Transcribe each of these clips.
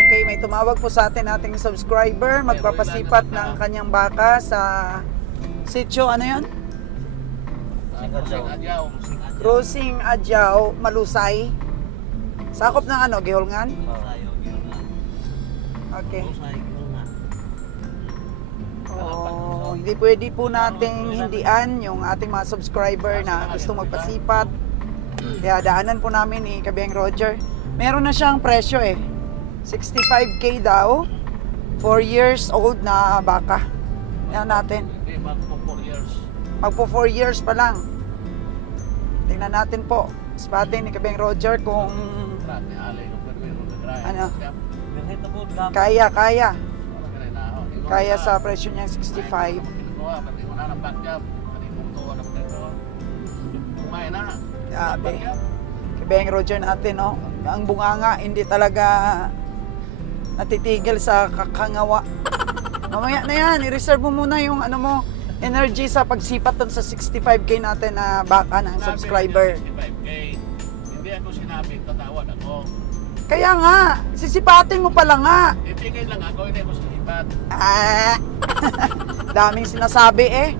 Okay, may tumawag po sa atin ating subscriber. Magpapasipat ng kanyang baka sa sitio, ano yan? Crossing Adyaw, Malusay. Sakop ng ano, Gihulngan? Okay. Oh, hindi pwede po nating hindian yung ating mga subscriber na gusto magpasipat. Kaya daanan po namin ni Kabeng Roger. Meron na siyang presyo eh. 65K daw. 4 years old na baka. Yan natin. Magpo 4 years pa lang. Tingnan natin po. Spatin ni Kabeng Roger kung ano. Kaya sa presyo niya 65. Grabe. Kabeng Roger natin, no? Ang bunganga hindi talaga natitigil sa kakangawa. Mamaya na yan, i-reserve mo muna yung ano mo, energy sa pagsipat dun sa 65K natin na baka ng subscriber. 65K. Hindi ako sinabi, tatawad ako. Kaya nga, sisipatin mo pala nga. Ibigay lang ako, hindi ako sisipat. Daming sinasabi eh.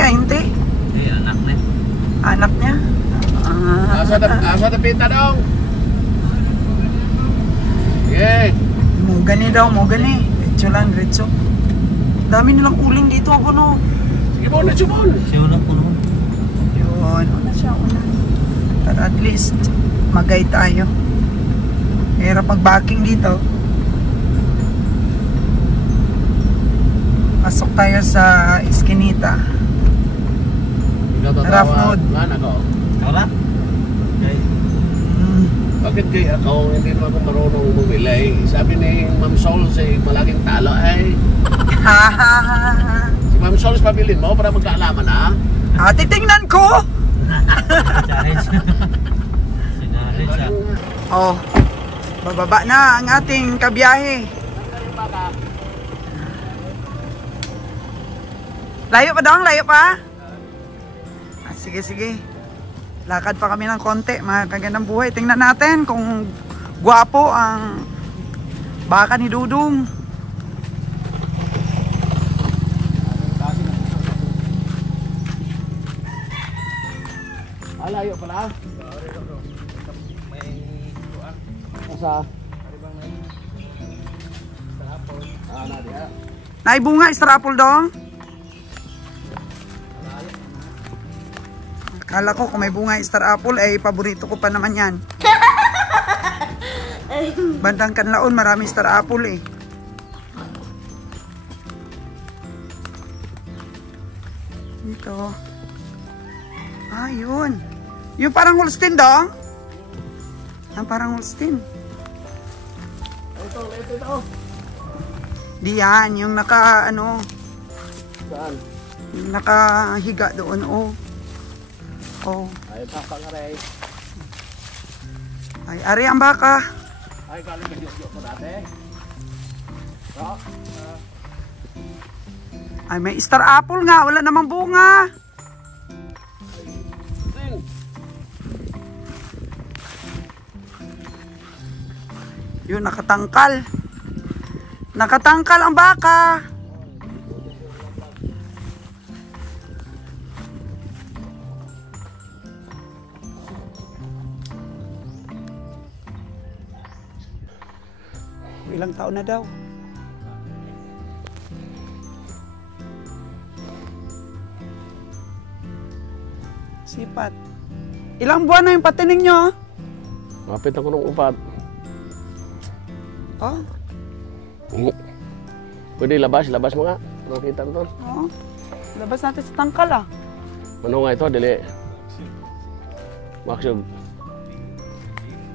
Ainti. Anak niya. Asa dapita dong. Okay. Mo gani. Diretso lang. Dami nilang uling dito ako no. Sige mo na sumon. Yun, una siya. Para at least magay tayo. Hirap mag-backing dito. Pasok tayo sa Eskinita. Rough road. Wala? Bakit kaya ako hindi naman ako marunong bumili? Sabi ni Ma'am Sol sa malaking talo ay si Ma'am Sol pabilin mo para magkaalaman ha? Titingnan ko! Oh, bababa na ang ating kabiyahe. Layo pa dong? Layo pa? Sige. Lakad pa kami ng konti. Mga kagandang buhay. Tingnan natin kung gwapo ang baka ni Dudong. Layo pala? Asa? Naibunga, Star Apple dong? Kala ko kung may bunga Star Apple, eh paborito ko pa naman yan. Bandang Kanlaon, marami Star Apple eh. Dito. Yun. Yung parang Holstein dong? Ang parang Holstein. Ito. Di yan, yung naka ano. Saan? Yung nakahiga doon, oh. Ay, papangaray. Ay, ari ang baka. Ay, galing ka Diyos ko dati. Ay, may Star Apple nga. Wala namang bunga. Yun, nakatangkal. Nakatangkal ang baka. Ilang taon na daw? Sipat. Ilang buwan na yung patining nyo? Mapit ako ng upat. Oh? Pwede labas mo nga. Nakita ko to. Oo. Labas natin sa tangkal ah. Ano nga ito, dili? Maksud.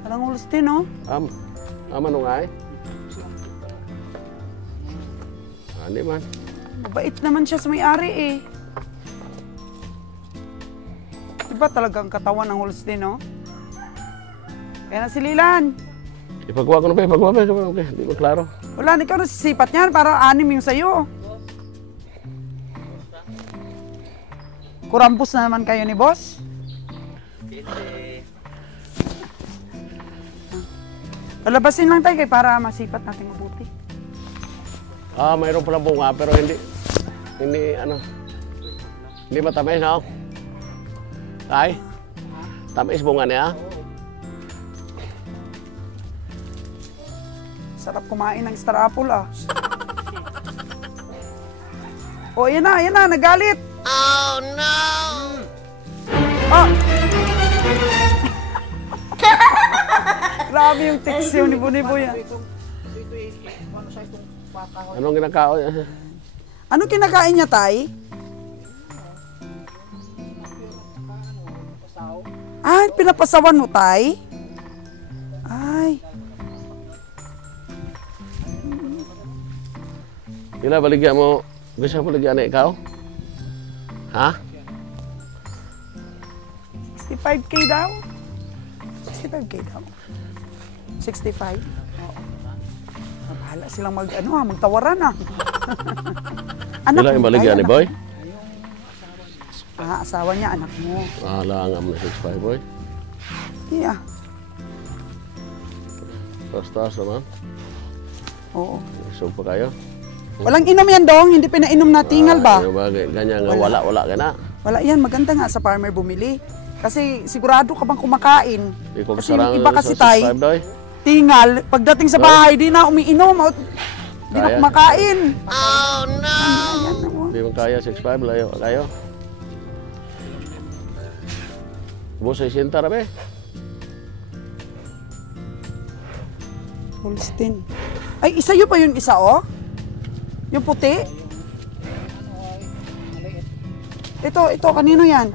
Parang Holstein, no? Ano nga eh? Hindi man. Mabait naman siya sa may-ari eh. Diba talagang katawan ng Holstein, no? Kaya na si Lilan. Ipagawa ko na ba? Ipagawa ba? Hindi mo klaro. Wala, ikaw na sisipat niyan para 6 yung sa'yo. Kurampos na naman kayo ni boss. Palabasin lang tayo para masipat natin mabuti. Mayroon pala bunga pero hindi matamis na. Tay? Tamis bunga niya? Sarap kumain ng star apple ah. Oh, yan na, nagalit. Oh no! Ah! Grabe yung teksyo ni Bunibo yan. Anong ginakaon niya? Anong kinakain niya, Tay? Ay, pinapasawan mo, Tay? Ay. Pila baligyan mo? Gusto mo baligyan na ikaw? Ha? 65K daw? 65K daw? 65? Oo. Bahala silang magtawaran ah. Pila yung baligyan ni Boy? Asawa niya, anak mo. Lang ang 65 Boy. Yeah. Taas naman. Oo. Isog pa kayo. Walang inom yan, Dong. Hindi pinainom na tingal ba? Ganyan nga, wala ka na. Wala yan. Maganda nga sa farmer bumili. Kasi sigurado ka bang kumakain. Kasi yung iba kasi Tay, tingal, pagdating sa bahay, di na umiinom. Di na kumakain. Oh no! Hindi mo kaya 65, layo kayo. Buso 60 rabe. Holstein. Ay, isa yun pa yung isa, oh? Yung puti? Ito, kanino yan?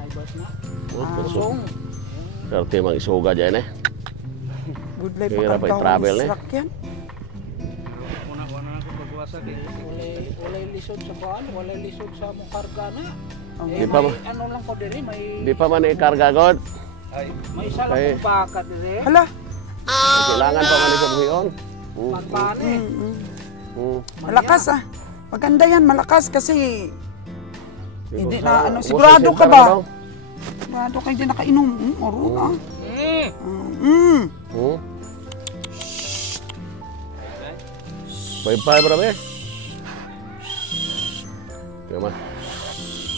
Karte mang isuga dyan eh. Good life Kaya pa travel eh. yan. Walay lisod sa baan, walay lisod sa mong karga na. Di pa man. Ano lang ko diri, Di pa man ikarga god. may isa lang kong baka diri. Hala. Kailangan pa man sa buhion. Pagpani. Malakas ah. Maganda yan, malakas kasi hindi na sigurado ka ba? Sigurado ka hindi nakainom. Orun ah. Bye-bye bro be.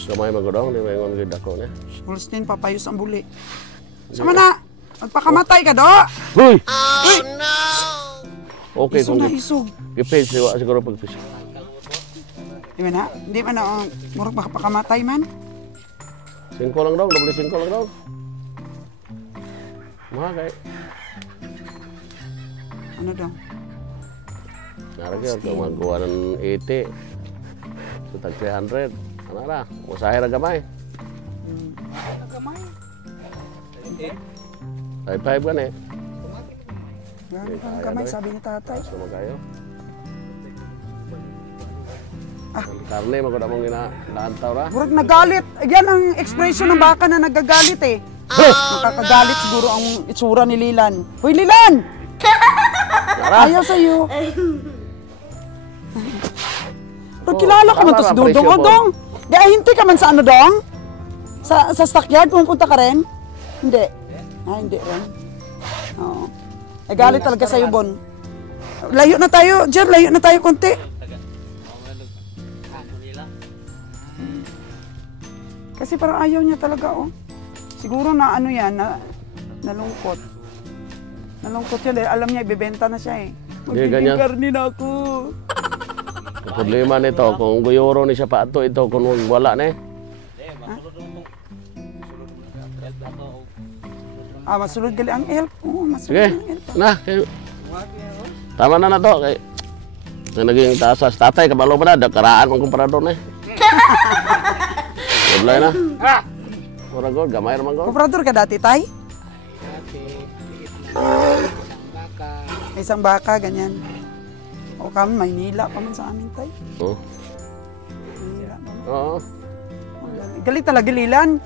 Kamay magodong, di maingon gid ako niya. Holstein, papayos ang buli. Sama na. Magpakamatay ka, do. Hoy! Oh no! Okay Isog kung na isog. gipage siwa siguro pagpis. Di man na, murag makapakamatay man. 5 lang daw, doble 5 lang daw. Kay. Ano daw? Naragi ako magawa ng 80. So tag 300. Ano na? Usahay ra gamay. Nagamay. 5 gan eh. Grabe kang kamay, sabi ni tatay. Gusto mo kayo? Karne, magod mong inaantaw ra. Murag nagalit. Yan ang expression ng baka na nagagalit eh. Nakakagalit siguro ang itsura ni Lilan. Hoy, Lilan! Ayaw sa'yo. Pero kilala ka man to si Dudong. O, Dong? Di, hinti ka man sa ano, Dong? Sa stockyard, pumunta ka rin? Hindi. Hindi rin. Oo. Eh, galit talaga sa'yo, Bon. Layo na tayo, Jer. Layo na tayo konti. Kasi parang ayaw niya talaga, oh. Siguro na ano yan, nalungkot. Nalungkot yun dahil alam niya, ibibenta na siya eh. Magiging karni na ako. Ang problema nito, kung guyoro ni siya pa ito kung wala na eh. Masulod gali ang help. Oo, masulod Sige, ang help. na. Tama na to. Kay naging taasas tatay, kabalo pa na. Karaan mong kumparador na eh. Goblay na. Mura god, gamay naman god. Komprador ka dati, Tay? Baka. May isang baka, ganyan. O kami, Maynila pa man sa amin, tay. Oh. Maynila pa man. Oo. Galit talaga, Lilan.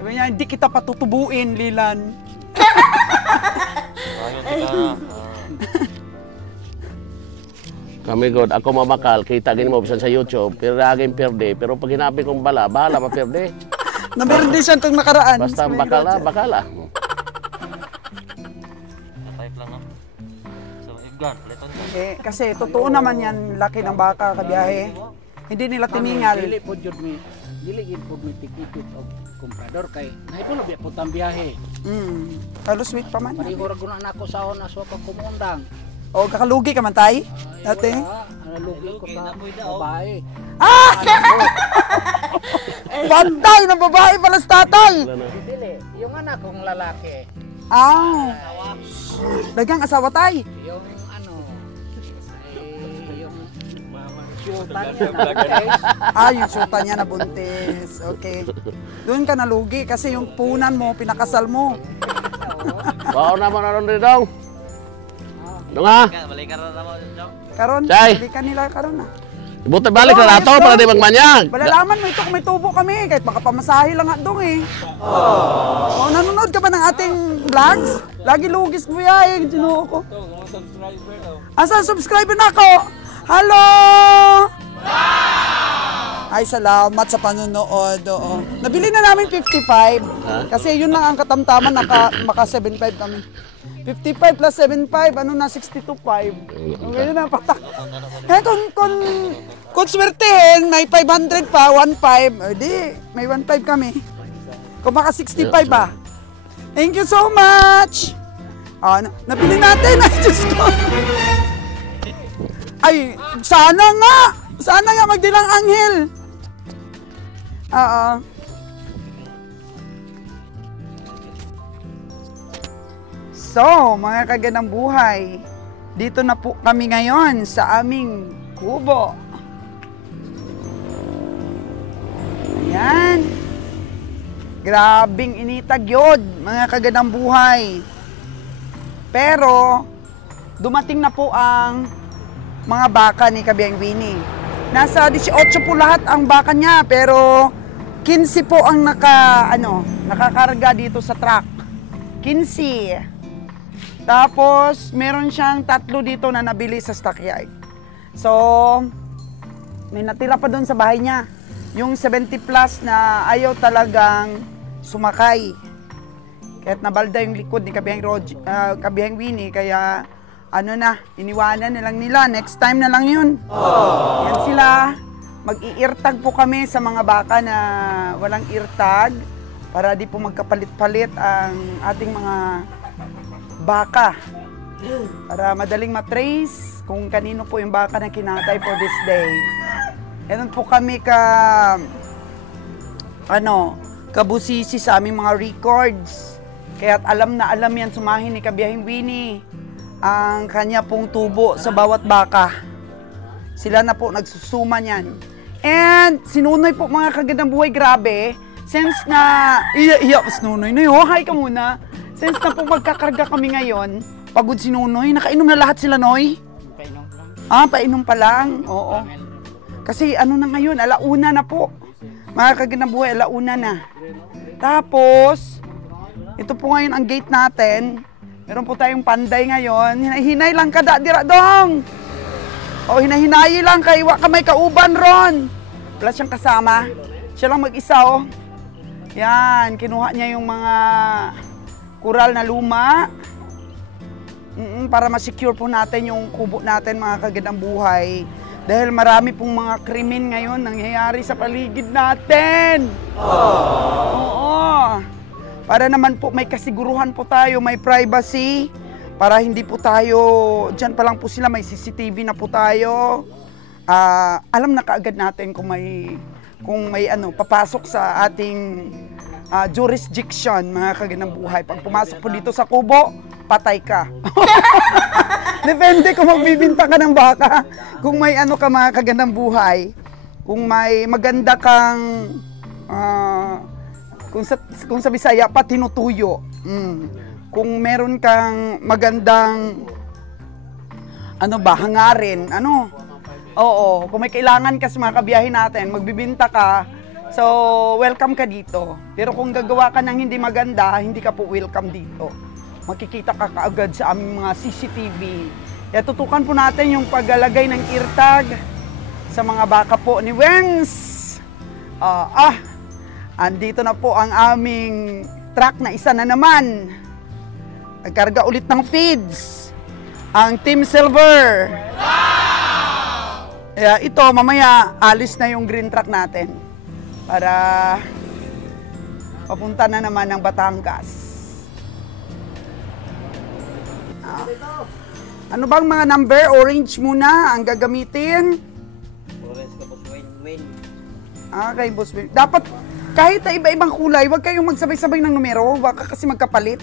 Sabi niya, hindi kita patutubuin, Lilan. Kami god, ako mamakal, kita gini mo bisan sa YouTube, pero aging perde, pero pag hinabi kong bahala maperde. Nameron din siya itong nakaraan. Basta Kuya bakala, Roger. bakala. Kasi totoo naman yan, laki ng baka kabiyahe. Hindi nila tiningal. Dili po jud mi. Dili gid po mi tikipit og komprador kay nahipulo biya po tang biyahe. Halos sweet pa man. Pareho ra guna nako sahon aso pag kumundang. O, kakalugi ka man, tay? Dati? Lugi ko sa babae. Bantay ng babae pala sa tatay! Dili, yung anak kong lalaki. Dagang asawa, tay? Yung ano, yung syutan niya na Yung syuta niya na buntis. Okay. Doon ka nalugi kasi yung punan mo, pinakasal mo. Bao naman aron rin daw. Ano nga? Karon, Chay! balikan nila karon na. Buti balik na nato para di magmanyag. Malalaman mo ito kung may tubo kami, kahit baka pamasahe lang nga dong eh. Nanonood ka ba ng ating vlogs? Lagi lugis mo yan, ginoo ko. Asa, subscriber na ako! Hello! Ay, salamat sa panonood. Oo. Nabili na namin 55. Kasi yun lang ang katamtaman, maka 75 kami. 55 plus 75, ano na, 62.5. Ngayon na, patak. Kaya kung swertehin, may 500 pa, 1.5. Di, may 1.5 kami. Kung maka 65 ba? Thank you so much! Nabili natin, ay Diyos ko. Ay, sana nga magdilang anghel. So, mga kagandang buhay, dito na po kami ngayon sa aming kubo. Ayan. Grabing initag yun, mga kagandang buhay. Pero, dumating na po ang mga baka ni Kabiyang Winnie. Nasa 18 po lahat ang baka niya, pero 15 po ang nakakarga dito sa truck. 15. Tapos, meron siyang 3 dito na nabili sa stockyard. So, may natira pa doon sa bahay niya. Yung 70 plus na ayaw talagang sumakay. Kaya't nabalda yung likod ni Kabiyang Winnie, kaya iniwanan na lang nila. Next time na lang yun. Yan sila. Mag-iirtag po kami sa mga baka na walang irtag para di po magkapalit-palit ang ating mga baka para madaling matrace kung kanino po yung baka na kinatay for this day. Ganun po kami kabusisi sa aming mga records. Kaya't alam na alam yan sumahin ni Kabiyang Winnie ang kanya pong tubo sa bawat baka. Sila na po nagsusuma niyan. And sinunoy po mga kagandang buhay, grabe. Since na, sinunoy na yun, hi ka muna. Since na po magkakarga kami ngayon, pagod si Nunoy, nakainom na lahat sila, Noy? Painom lang. Painom pa lang, oo. Kasi na ngayon, alauna na po. Mga kagandang buhay, alauna na. Tapos, ito po ngayon ang gate natin. Meron po tayong panday ngayon. Hinay lang ka dira dong. Hinay lang kay wa ka may kauban ron. Wala siyang kasama. Siya lang mag-isa, oh. Yan, kinuha niya yung mga kural na luma. Para ma-secure po natin yung kubo natin, mga kagandang buhay. Dahil marami pong mga krimen ngayon nangyayari sa paligid natin. Oo. Para naman po may kasiguruhan po tayo, may privacy. Para hindi po tayo, dyan pa lang po sila, may CCTV na po tayo. Alam na kaagad natin kung may papasok sa ating jurisdiction, mga kagandang buhay. Pag pumasok po dito sa kubo, patay ka. Depende kung magbibinta ka ng baka. Kung may ka, mga kagandang buhay. Kung may maganda kang, kung sa Bisaya pa, tinutuyo. Kung meron kang magandang, ano ba, hangarin, ano. Oo, kung may kailangan ka sa mga kabiyahe natin, magbibinta ka, so welcome ka dito. Pero kung gagawa ka ng hindi maganda, hindi ka po welcome dito. Makikita ka kaagad sa aming mga CCTV. Kaya tutukan po natin yung paglalagay ng eartag sa mga baka po ni Wenz. Andito na po ang aming truck na isa na naman. Nagkarga ulit ng feeds. Ang Team Silver. Kaya ito, mamaya alis na yung green truck natin para papunta na naman ng Batangas. Ano bang mga number? Orange muna ang gagamitin. Orange ka, boss Wayne. Okay, boss Wayne. Dapat kahit na iba-ibang kulay, huwag kayong magsabay-sabay ng numero. Baka kasi magkapalit.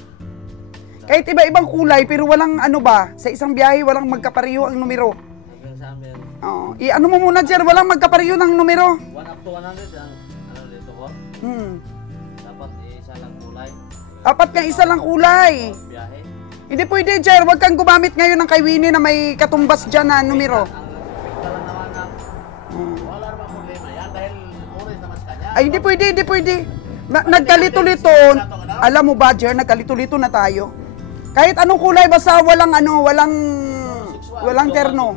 Kahit iba-ibang kulay, pero walang ano ba, sa isang biyahe, walang magkapareho ang numero. Hanggang sa amin, Ano mo muna, Jer, walang magkapareho ng numero. 1 up to 100 ang ano dito ko. Dapat isa lang kulay. Dapat nga isa lang kulay. Biyahe. Hindi pwede, Jer, huwag kang gumamit ngayon ng kay Winnie na may katumbas dyan na numero. Ang pekta lang naman ng Wala naman problema yan dahil orange naman sa kanya. Ay, hindi pwede. Nagkalito-lito. Alam mo ba, Jer, nagkalito-lito na tayo. Kahit anong kulay, basta walang terno.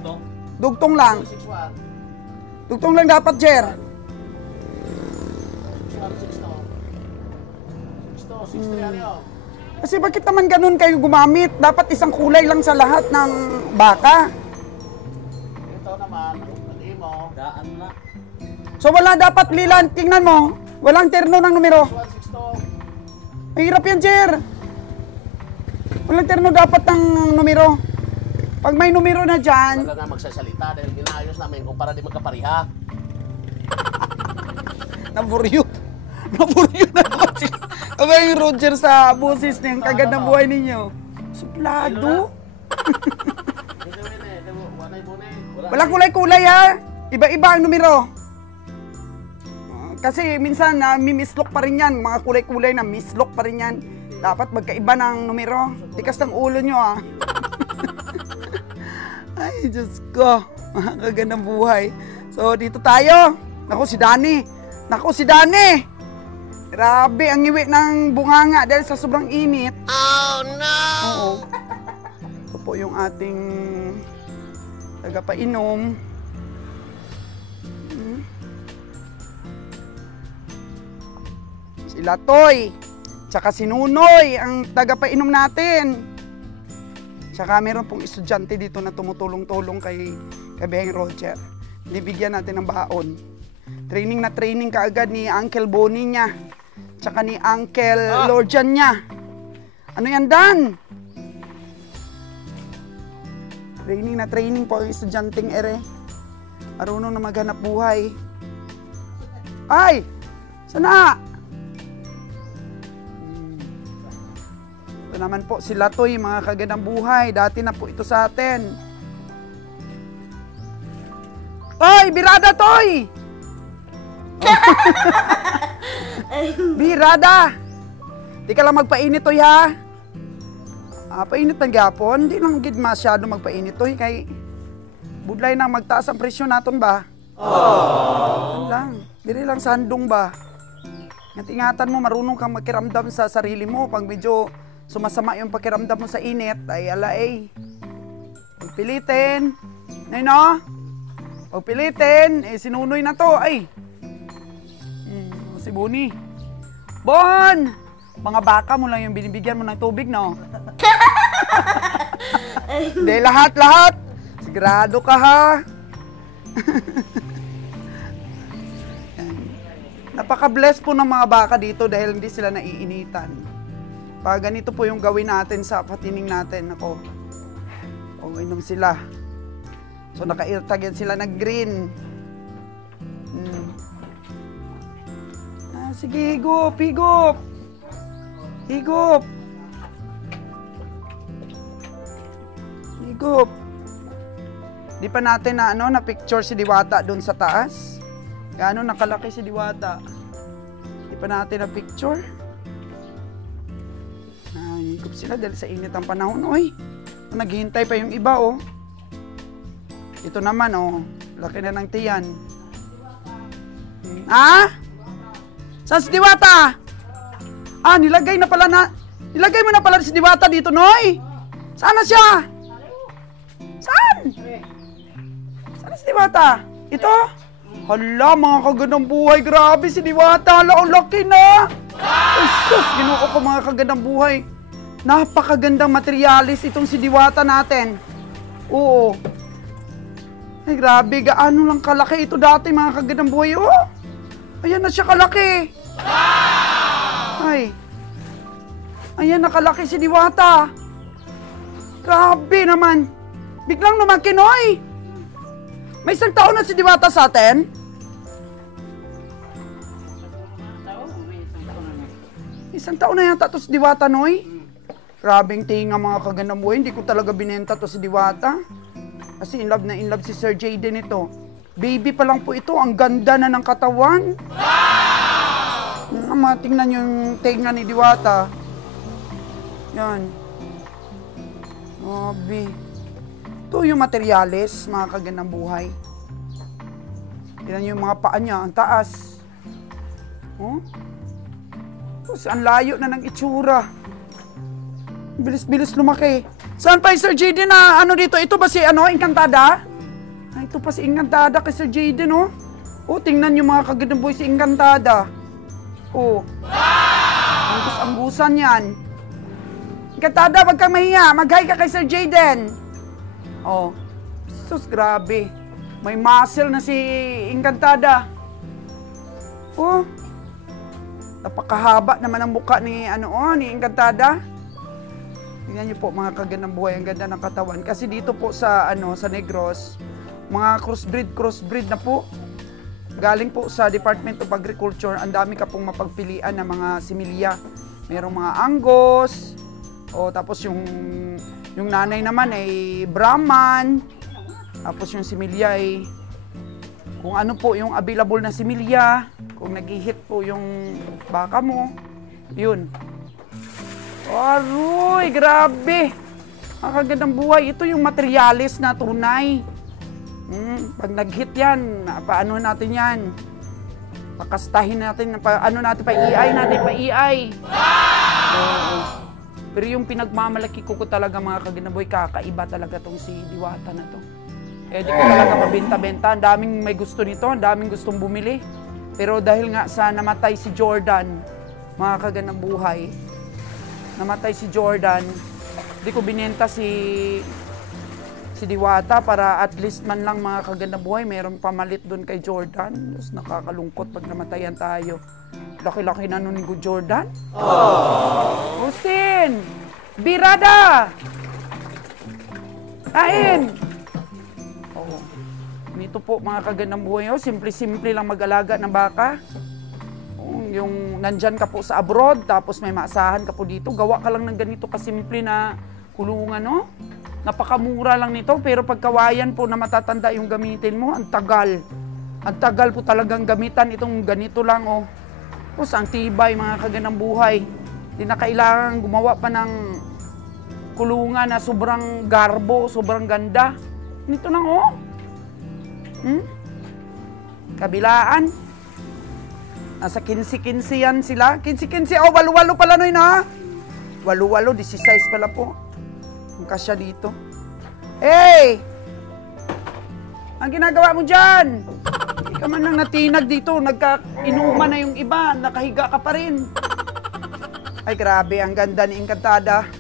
Dugtong lang. 6-1. Dugtong lang dapat, Jer. 6-3 Kasi bakit naman ganun kayo gumamit? Dapat isang kulay lang sa lahat ng baka. Ito naman, nag-imo. daan na. So wala dapat lilan. Tingnan mo. Walang terno ng numero. 1-6-2. Mahirap yan, Jer. Walang terno dapat ng numero. Pag may numero na dyan, Wala na magsasalita dahil ginaayos namin kung para di magkapariha. naburyo. Naburyo na ako sila. Aba yung Roger sa boses niya, ang kagad ng buhay ninyo. Suplado. Walang kulay-kulay ha. Iba-iba ang numero. Kasi minsan mimislok pa rin yan. Mga kulay-kulay na mislok pa rin yan. Dapat magkaiba ng numero. Tikas ng ulo nyo ha. Ay, Diyos ko. Mga kagandang buhay. So, dito tayo. Naku, si Dani. Grabe, ang iwi ng bunganga dahil sa sobrang init. Oh no! Oo. Ito po yung ating tagapainom. Si Latoy. Tsaka si Nunoy, ang tagapainom natin. Tsaka meron pong estudyante dito na tumutulong-tulong kay Beng Roger. Nibigyan natin ng baon. Training na training kaagad ni Uncle Bonnie niya. Tsaka ni Uncle Lorjan niya. Ano yan, Dan? Training na training po ang estudyanteng ere. Marunong na maghanap buhay. Ay! Sana! Ito naman po si Latoy, mga kagandang buhay. Dati na po ito sa atin. Oy! Birada, Toy! Birada! Di ka lang magpainit, Toy, ha? Painit ng gapon. Di lang gid masyado magpainit, Toy. Kay budlay na magtaas ang presyo naton ba? Aww. Lang. Dili lang sandong ba? Ingatan mo, marunong kang makiramdam sa sarili mo. Pag medyo sumasama yung pakiramdam mo sa init, ay alaay. Pagpilitin. Nay, no? Pagpilitin. Sinunoy na to. Ay. Si Bonnie. Bon! Mga baka mo lang yung binibigyan mo ng tubig, no? Hindi, lahat. Sigurado ka, ha? Napaka-bless po ng mga baka dito dahil hindi sila naiinitan. Pag ganito po yung gawin natin sa patining natin, ako. Inom sila. So, naka-eartag yan sila na green. Sige, higop. Higop. Di pa natin na picture si Diwata doon sa taas. Gaano nakalaki si Diwata. Di pa natin na picture. Higop sila dahil sa init ang panahon. Oy, naghihintay pa yung iba, oh. Ito naman, oh. Laki na ng tiyan. Ha? Saan si Diwata? Ah, nilagay mo na pala si Diwata dito, Noy. Saan na siya? Saan? Saan si Diwata? Ito? Hala, mga kagandang buhay. Grabe si Diwata. Hala, ang laki na. Ay, sus, ginoo ko mga kagandang buhay. Napakagandang materialis itong si Diwata natin. Oo. Ay, grabe. Gaano lang kalaki ito dati, mga kagandang buhay. Oh, ayan na siya kalaki. Ay. Ayan, nakalaki si Diwata. Grabe naman. Biglang lumaki, Noy. May isang taon na si Diwata sa atin. Isang taon na yata ito si Diwata, Noy. Grabing tinga, mga kagandang buhay. Hindi ko talaga binenta to si Diwata. Kasi in love si Sir Jayden ito. Baby pa lang po ito. Ang ganda na ng katawan. Tingnan yung tinga ni Diwata. Yan. Grabe. Ito yung materialis, mga kagandang buhay. Yan yung mga paa niya, ang taas. Oh? Tapos, ang layo na ng itsura. Bilis-bilis lumaki. Saan pa yung Sir Jayden na ano dito? Ito ba si Encantada? Ay, ito pa si Encantada kay Sir Jayden, oh. Oh, tingnan yung mga kagandang buhay si Encantada. Oh. Ang gusan yan. Encantada, wag kang mahiya. Mag-hi ka kay Sir Jayden. Oh. Sus, grabe. May muscle na si Encantada. Oh. Napakahaba naman ang mukha ni ni Encantada. Tingnan niyo po, mga kagandang buhay, ang ganda ng katawan. Kasi dito po sa sa Negros, mga crossbreed na po. Galing po sa Department of Agriculture, ang dami ka pong mapagpilian ng mga similya. Merong mga Angus, tapos yung nanay naman ay Brahman, tapos yung similya ay kung ano po yung available na similya, kung nag-hit po yung baka mo, yun. Aroy, grabe! Ang kagandang buhay. Ito yung materialis na tunay. Pag nag-hit yan, paano natin yan? Pakastahin natin, pa-iay. Pero yung pinagmamalaki ko talaga, mga kagandang buhay, kakaiba talaga tong si Diwata na to. Eh, di ko talaga mabenta-benta. Ang daming may gusto nito, ang daming gustong bumili. Pero dahil nga sa namatay si Jordan, mga kagandang buhay, namatay si Jordan, di ko binenta si Diwata para at least man lang, mga kagandang buhay, mayroong pamalit doon kay Jordan. Diyos, nakakalungkot pag namatayan tayo. Laki-laki na nun ni Jordan. Justin! Birada! Kain! Nito po, mga kagandang buhay, simple-simple lang mag-alaga ng baka. Yung nandyan ka po sa abroad, tapos may maasahan ka po dito, gawa ka lang ng ganito kasimple na kulungan, no? Napakamura lang nito, pero pagkawayan po na matatanda yung gamitin mo, ang tagal. Ang tagal po talagang gamitan itong ganito lang, oh. Tapos ang tibay, mga kagandang buhay. Hindi na kailangan gumawa pa ng kulungan na sobrang garbo, sobrang ganda. Nito lang, oh. Kabilaan. Nasa 15-15 yan sila. 15-15, walo-walo pala nun, ha? Walo-walo, 16 pala po. Ang kasya dito. Hey! Ang ginagawa mo dyan? Hindi ka man nang natinag dito. Nagka-inuman na yung iba. Nakahiga ka pa rin. Ay, grabe. Ang ganda ni Encantada.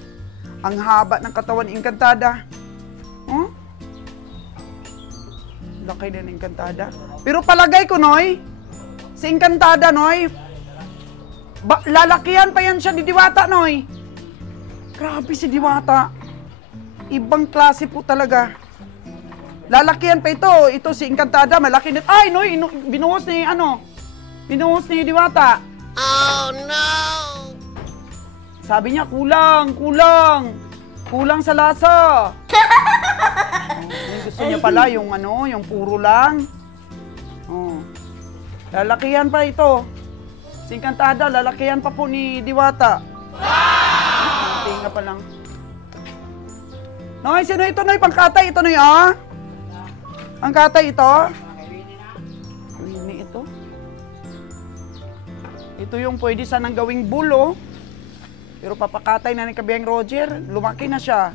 Ang haba ng katawan ni Encantada. Oh? Laki din Encantada. Pero palagay ko, Noy, si Encantada, Noy, lalakihan pa yan siya ni Diwata, Noy. Grabe si Diwata. Ibang klase po talaga. Lalakihan pa ito. Ito si Encantada, malaki nito. Ay, Noy, binuhos ni, binuhos ni Diwata. Oh, no! Sabi niya, kulang sa lasa. Gusto niya pala yung yung puro lang. Oh. Lalakihan pa ito. Si Encantada, lalakihan pa po ni Diwata. Tinga pa lang. Noy, sino ito, Noy? Pangkatay ito, Noy, ah? Ang katay ito? Ini ito. Ito yung pwede sanang gawing bulo. Pero papakatay na ni Kabiyang Roger. Lumaki na siya.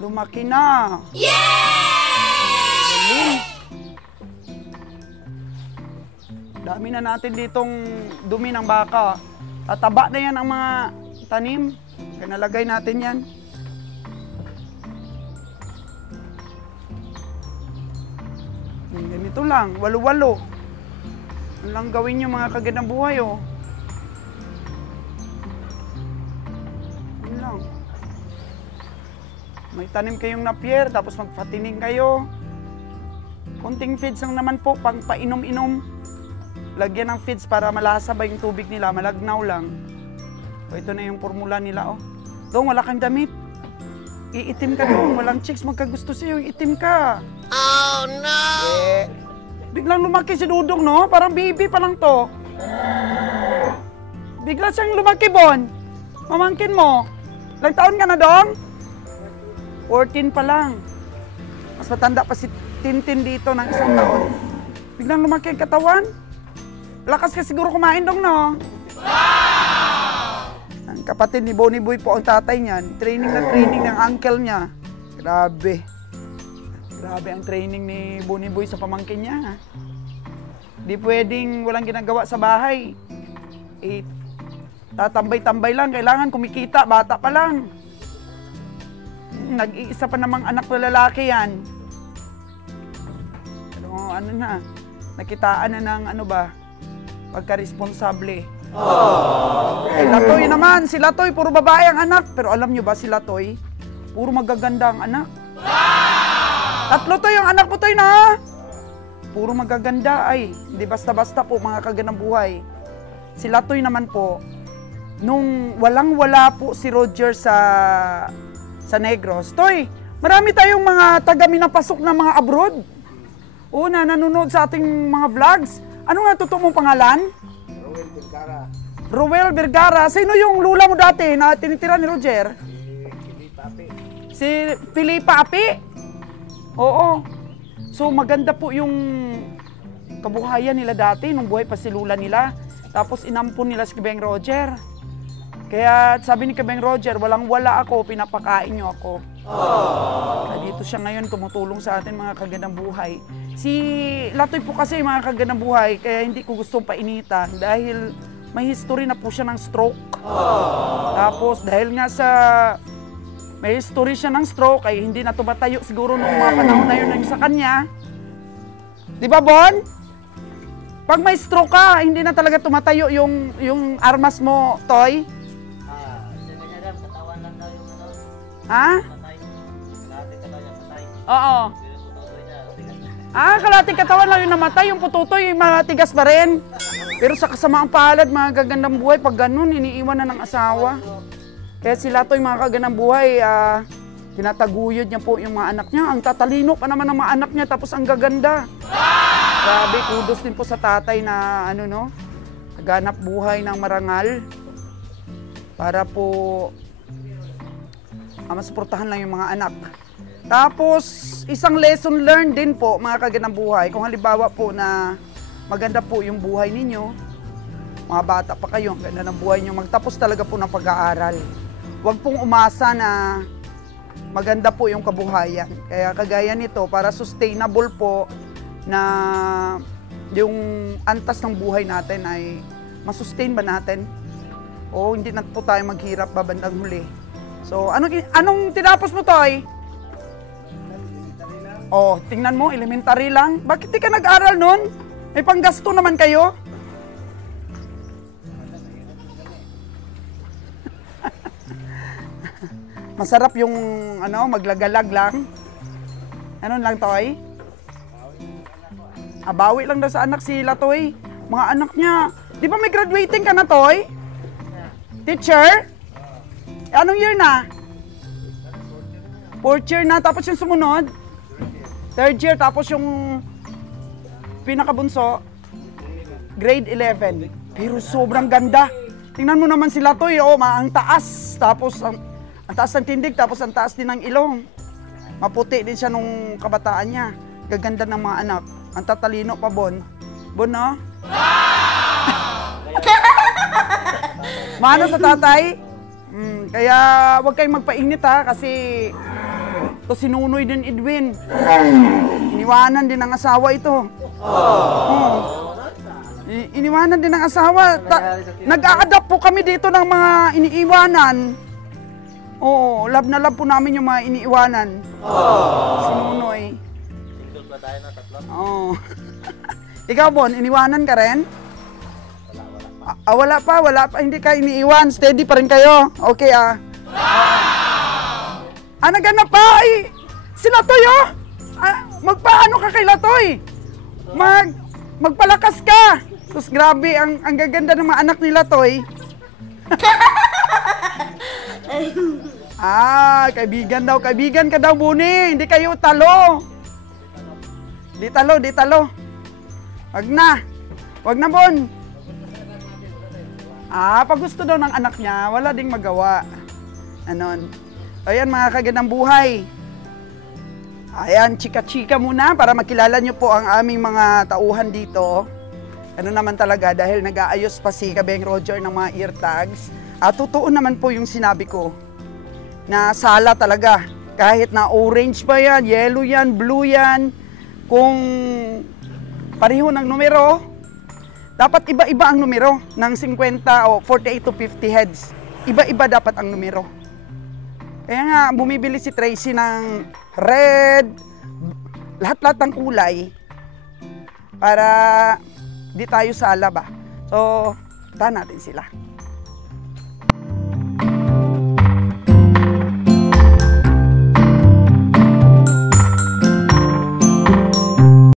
Lumaki na. Yay! Dami na natin ditong dumi ng baka. Tataba na yan ang mga tanim. Kaya nalagay natin yan. Ganito lang, walo-walo. Ano lang gawin nyo mga kagandang buhay, oh. Ano lang. May tanim kayong napier, tapos magpatining kayo. Kunting feeds lang naman po, pang painom-inom. Lagyan ng feeds para malasa ba yung tubig nila, malagnaw lang. So, ito na yung formula nila, oh. Dong, wala kang damit. Iitim ka doon, walang chicks magkagusto sa'yo, iitim ka. Oh no! Biglang lumaki si Dudong, no? Parang baby pa lang to. Bigla siyang lumaki, Bon. Mamangkin mo. Ilang taon ka na, Dong? 14 pa lang. Mas matanda pa si Tintin dito ng 1 taon. Biglang lumaki ang katawan. Lakas ka siguro kumain, Dong, no? Ang kapatid ni Bonnie Boy po ang tatay niyan. Training na training ng uncle niya. Grabe. Grabe ang training ni Bonnie Boy sa pamangkin niya. Di pwedeng walang ginagawa sa bahay. Tatambay-tambay lang. Kailangan kumikita. Bata pa lang. Nag-iisa pa namang anak na lalaki yan. Pero ano na. Nakitaan na ng ano ba? Pagka-responsable. Eh, Latoy naman. Si Latoy, puro babae ang anak. Pero alam nyo ba si Latoy? Puro magaganda ang anak. Tatlo to yung anak mo to, na? Puro magaganda ay. Hindi basta-basta po mga kagandang buhay. Si Latoy naman po, nung walang-wala po si Roger sa Negros. Toy, marami tayong mga taga-minapasok na mga abroad. Oo na, nanonood sa ating mga vlogs. Ano nga totoo mong pangalan? Roel Vergara. Roel Vergara. Sino yung lula mo dati na tinitira ni Roger? Filipa Api. Si Filipa Api? Oo. So maganda po yung kabuhayan nila dati nung buhay pa si lula nila. Tapos inampun nila si Kabeng Roger. Kaya sabi ni Kabeng Roger, walang-wala ako, pinapakain niyo ako. Kaya dito siya ngayon tumutulong sa atin mga kagandang buhay. Si Latoy po kasi mga kagandang buhay, kaya hindi ko gustong painitan dahil may history na po siya ng stroke. Tapos dahil nga sa may history siya ng stroke, ay hindi na tumatayo siguro nung mga panahon na yun sa kanya. Di ba, Bon? Pag may stroke ka, hindi na talaga tumatayo yung armas mo, Toy. Sabi niya lang, katawan lang daw yung ano, Ha? patay. Kalahati ka daw niya patay. Oo. Pero yung tutoy niya, tigas na. Kalating katawan lang yung namatay, yung pututoy, yung matigas pa rin. Pero sa kasamaang palad, mga gagandang buhay, pag ganun, iniiwan na ng asawa. Kaya si Latoy, mga kagandang buhay, tinataguyod niya po yung mga anak niya. Ang tatalino pa naman ng mga anak niya, tapos ang gaganda. Grabe, kudos din po sa tatay na naghanap buhay ng marangal para po masuportahan lang yung mga anak. Tapos, isang lesson learned din po, mga kagandang buhay. Kung halimbawa po na maganda po yung buhay ninyo, mga bata pa kayo, ang ganda ng buhay nyo, magtapos talaga po ng pag-aaral. Huwag pong umasa na maganda po yung kabuhayan. Kaya kagaya nito, para sustainable po na yung antas ng buhay natin ay masustain ba natin? O hindi na po tayo maghirap babandang huli. So, anong tinapos mo, Toy? Oh, tingnan mo, elementary lang. Bakit di ka nag-aral nun? May panggasto naman kayo? Masarap yung maglagalag lang. Ano lang, Toy? Bawi lang daw sa anak si Latoy. Mga anak niya. Di ba may graduating ka na, Toy? Teacher? Anong year na? 4th year na. Tapos yung sumunod? 3rd year. Tapos yung pinakabunso? Grade 11. Pero sobrang ganda. Tingnan mo naman si Latoy. Ang taas. Tapos ang taas ng tindig. Tapos ang taas din ng ilong. Maputi din siya nung kabataan niya. Gaganda ng mga anak. Ang tatalino pa, Bon. Bon, no? Mano sa tatay? Kaya huwag kayong magpainit ha, kasi to sinunoy din Edwin. Iniwanan din ng asawa ito. Iniwanan din ng asawa. Nag-a-adapt po kami dito ng mga iniiwanan. Oo, love na love po namin yung mga iniiwanan. Sinunoy. Single pa tayo na, tatlo. Oo. Ikaw, Bon, iniwanan ka rin? Wala pa. Hindi ka iniiwan. Steady pa rin kayo. Okay, naganap pa. Ay, si Latoy, oh. Magpaano ka kay Latoy? Magpalakas ka. Tapos grabe, ang gaganda ng mga anak ni Latoy. Kaibigan daw. Kaibigan ka daw, Buni. Hindi kayo talo. Di talo. Wag na, Bon. Pag gusto daw ng anak niya, wala ding magawa. Anon. Ayan, mga kagandang buhay. Ayan, chika-chika muna para makilala niyo po ang aming mga tauhan dito. Ano naman talaga, dahil nag-aayos pa si Kabeng Roger ng mga ear tags. Totoo naman po yung sinabi ko, na sala talaga. Kahit na orange pa yan, yellow yan, blue yan, kung pareho ng numero, dapat iba-iba ang numero ng 50 o 48 to 50 heads. Iba-iba dapat ang numero. Kaya nga, bumibili si Tracy ng red, lahat-lahat ng kulay para di tayo sala ba. So, tahan natin sila.